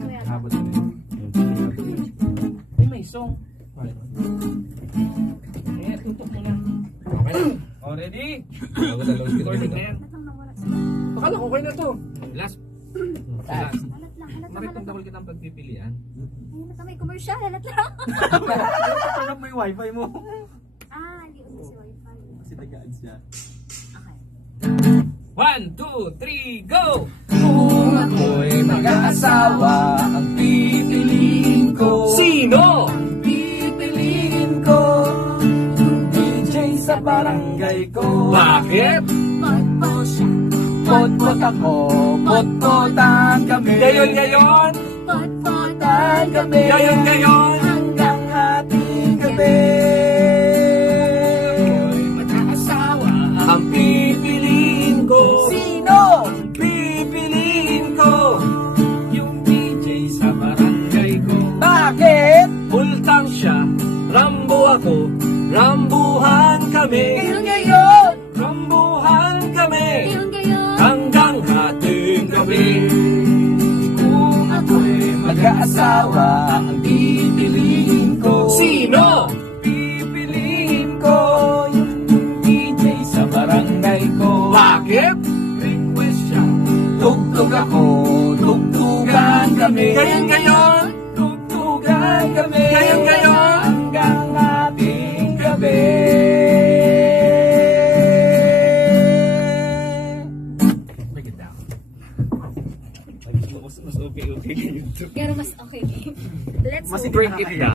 Habol na yun. Ay, may song. Kaya, tutok mo na. Okay na. Oh, ready? Recording na yan. Akala ko okay na to. Last. Halat Last. lang. Makitang kitang pagpipilian. Ayun na may commercial, halat lang. Hanap mo yung wifi mo. Hindi uso si wifi. Kasi nag-ads siya. Okay. 1, 2, 3, go! Kung ako'y mag-aasawa, ang pipiliin ko. Sino? Pipiliin ko yung DJ sa barangay ko. Bakit? Potpo siya. Pot-pot ako, pot-potan kami. Gayon! Potpotan kami. Gayon! Hanggang hating gabi. Mag-aasawa ang pipiliin ko. Sino? Pipiliin ko yung DJ sa barangay ko. Bakit? Bultang siya, Rambo ako, Rambuhan kami. Ngayon! Rambuhan kami Gayon. hanggang hating gabi. Kung ako'y mag-aasawa, ang pipiliin ko. Sino? Pipiliin ko yung DJ sa barangay ko. Bakit? Request siya. Tugtog ako, tugtugan kami. Gayon! Tugtugan kami. Gayon! Hanggang hating gabi. Break it down. Mas okay ganyan. Pero mas okay. Let's Mas hope. Break it down.